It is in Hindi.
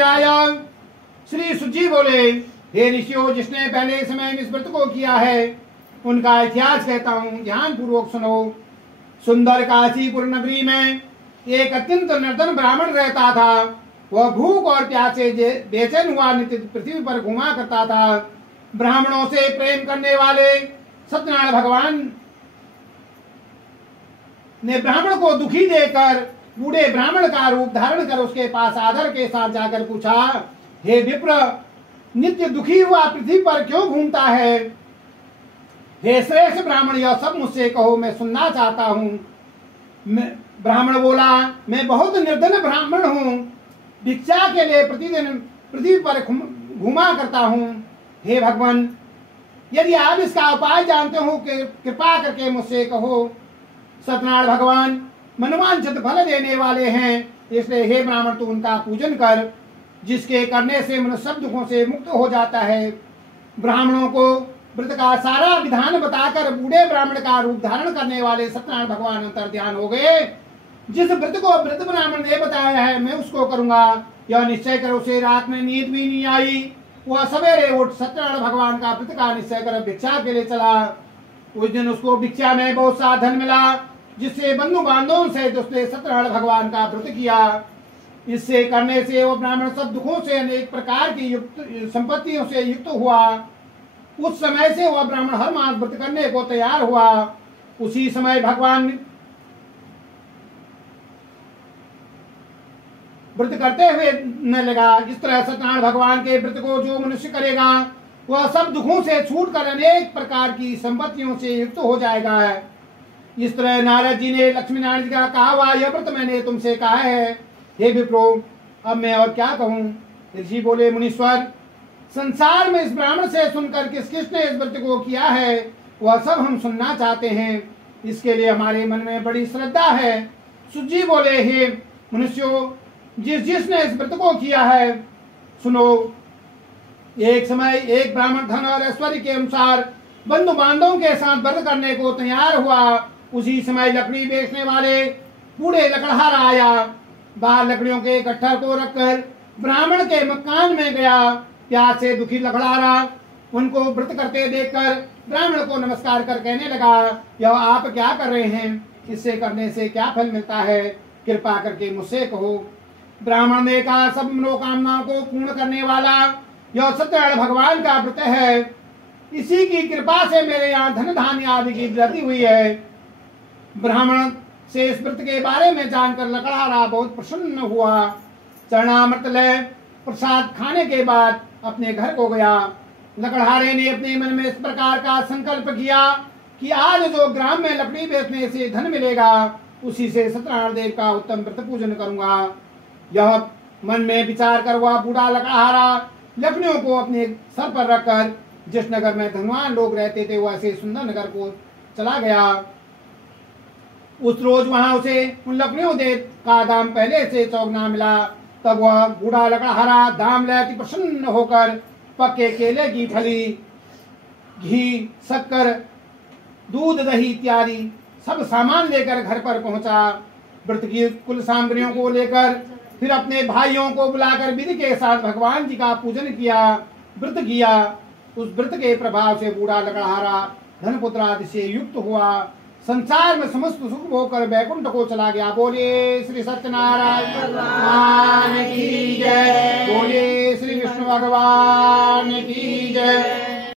अध्याय। श्री सुजी बोले, हे ऋषियों, जिसने पहले समय में इस व्रत को किया है उनका इतिहास कहता हूँ, ध्यान पूर्वक सुनो। सुंदर काशीपुर नगरी में एक अत्यंत निर्धन ब्राह्मण रहता था। वह भूख और प्यास से बेचैन हुआ नित्य पृथ्वी पर घुमा करता था। ब्राह्मणों से प्रेम करने वाले सत्यनारायण भगवान ने ब्राह्मण को दुखी देकर बूढ़े ब्राह्मण का रूप धारण कर उसके पास आदर के साथ जाकर पूछा, हे विप्र, नित्य दुखी हुआ पृथ्वी पर क्यों घूमता है? हे श्रेष्ठ ब्राह्मण, यह सब मुझसे कहो, मैं सुनना चाहता हूँ। ब्राह्मण बोला, मैं बहुत निर्धन ब्राह्मण हूँ, भिक्षा के लिए प्रतिदिन पृथ्वी पर घूमा करता हूँ। हे भगवान, यदि आप इसका उपाय जानते हो कि कृपा करके मुझसे कहो। सत्यनारायण भगवान मनोवांछित फल देने वाले हैं, इसलिए हे ब्राह्मण, तू उनका पूजन कर, जिसके करने से मनुष्य सब दुखों से मुक्त हो जाता है। ब्राह्मणों को व्रत का सारा विधान बताकर बूढ़े ब्राह्मण का रूप धारण करने वाले सत्यनारायण भगवान अंतर ध्यान हो गए। जिस व्रत को वृद्ध ब्राह्मण ने बताया है मैं उसको करूंगा, यह निश्चय कर उसे रात में नींद भी नहीं आई। वह सवेरे उठ सत्यनारायण भगवान का व्रत का निश्चय कर भिक्षा के लिए चला। उस दिन उसको भिक्षा में बहुत सा धन मिला, जिससे बंधु बांधवों से उसने सत्यनारायण भगवान का व्रत किया। इससे करने से वह ब्राह्मण सब दुखों से अनेक प्रकार की संपत्तियों से युक्त हुआ। उस समय से वह ब्राह्मण हर मास व्रत करने को तैयार हुआ। उसी समय भगवान व्रत करते हुए न लगा। इस तरह सत्यनारायण भगवान के व्रत को जो मनुष्य करेगा वह सब दुखों से छूटकर अनेक प्रकार की संपत्तियों से युक्त हो जाएगा। इस तरह नारद जी ने लक्ष्मी नारायण जी का कहा हुआ यह व्रत मैंने तुमसे कहा है। हे विप्रो, अब मैं और क्या कहूँ? ऋषि बोले, मुनीश्वर, संसार में इस ब्राह्मण से सुनकर किस किसने इस व्रत को किया है वह सब हम सुनना चाहते हैं। इसके लिए हमारे मन में बड़ी श्रद्धा है। सुजी बोले, हे मनुष्यों, जिसने इस व्रत को किया है सुनो। एक समय एक ब्राह्मण धन और ऐश्वर्य के अनुसार बंधु बांधवों के साथ व्रत करने को तैयार हुआ। उसी समय लकड़ी बेचने वाले बूढ़े लकड़हार आया। बाहर लकड़ियों के गट्ठर को रखकर ब्राह्मण के मकान में गया। प्यास से दुखी लकड़हारा उनको व्रत करते देखकर ब्राह्मण को नमस्कार कर कहने लगा, यह आप क्या कर रहे हैं? इससे करने से क्या फल मिलता है? कृपा करके मुझसे कहो। ब्राह्मण ने कहा, सब मनोकामनाओं को पूर्ण करने वाला यह सत्यनारायण भगवान का व्रत है। इसी की कृपा से मेरे यहाँ धन धान्य आदि की वृद्धि हुई है। ब्राह्मण से इस व्रत के बारे में जानकर लकड़हारा बहुत प्रसन्न हुआ। चरणामृत ले प्रसाद खाने के बाद अपने घर को गया। लकड़हारे ने अपने मन में इस प्रकार का संकल्प किया कि आज जो ग्राम में लकड़ी बेचने से धन मिलेगा उसी से सत्यनारायण देव का उत्तम व्रत पूजन करूंगा। यह मन में विचार कर वह बूढ़ा लकड़हारा लकड़ियों को अपने सर पर रखकर जिस नगर में धनवान लोग रहते थे वैसे सुंदर नगर को चला गया। उस रोज वहां उसे उन लकड़ियों का दाम पहले से चौगुना मिला। तब वह बूढ़ा लकड़हारा दाम ले अति प्रसन्न होकर पक्के केले की फली, घी, शक्कर, दूध, दही इत्यादि सब सामान लेकर घर पर पहुंचा। व्रत की कुल सामग्रियों को लेकर फिर अपने भाइयों को बुलाकर विधि के साथ भगवान जी का पूजन किया, व्रत किया। उस व्रत के प्रभाव से बूढ़ा लकड़हारा धन पुत्र आदि से युक्त हुआ। संसार में समस्त सुख होकर वैकुंठ को चला गया। बोले श्री सत्यनारायण भगवान की जय। बोले श्री विष्णु भगवान की जय।